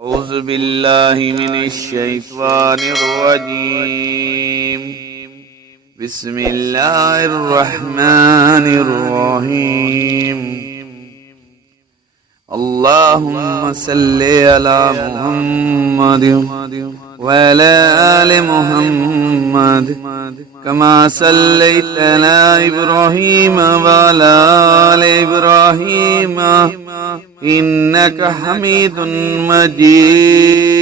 औज़ु बिल्लाहि मिनश्शैतानिर रजीम। बिस्मिल्लाहिर रहमानिर रहीम। अल्लाहुम्मा सल्लि अला मुहम्मद व अला आलि मुहम्मद कमा सल्लैता अला इब्राहीम व अला आलि इब्राहीम इन्नका हमीदुन मजीद।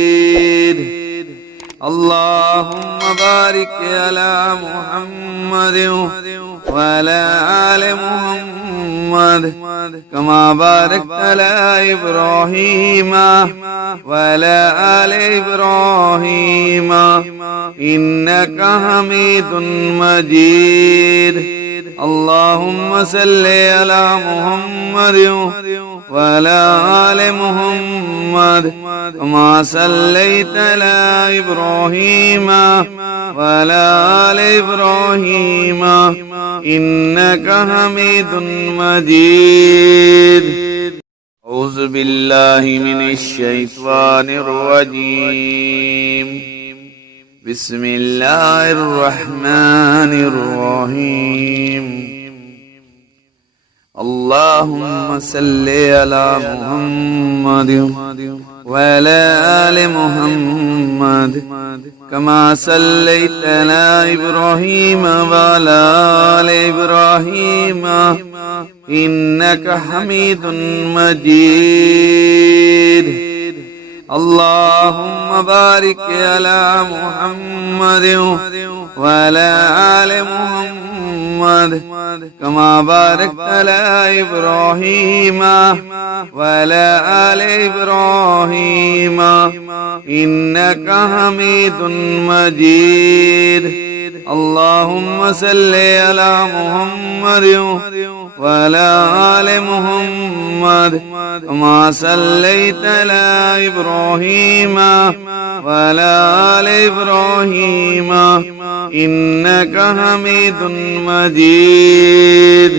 अल्लाहुम्मा बारिक अला मुहम्मद व अला आलि मुहम्मद कमा बारकता अला इब्राहीम व अला आलि इब्राहीम इन्नका हमीदुन मजीद। अल्लाहुम्मा सल्लि अला मुहम्मद व अला आलि मुहम्मद कमा सल्लैता अला इब्राहीम व अला आलि इब्राहीम इन्नका हमीदुन मजीद। औज़ु बिल्लाहि मिनश्शैतानिर रजीम। बिस्मिल्लाहिर रहमानिर रहीम। अल्लाहुम्मा सल्लि अला मुहम्मद व अला आलि मुहम्मद कमा सल्लैता अला इब्राहीम व अला आलि इब्राहीम इन्नका हमीदुन मजीद। अल्लाहुम्मा बारिक अला मुहम्मद व अला आलि मुहम्मद कमा बारकता अला इब्राहीम व अला आलि इब्राहीम इन्नका हमीदुन मजीद। अल्लाहुम्मा सल्लि अला मुहम्मद व अला आलि मुहम्मद कमा सल्लैता अला इब्राहीम व अला आलि इब्राहीम इन्नका हमीदुन मजीद।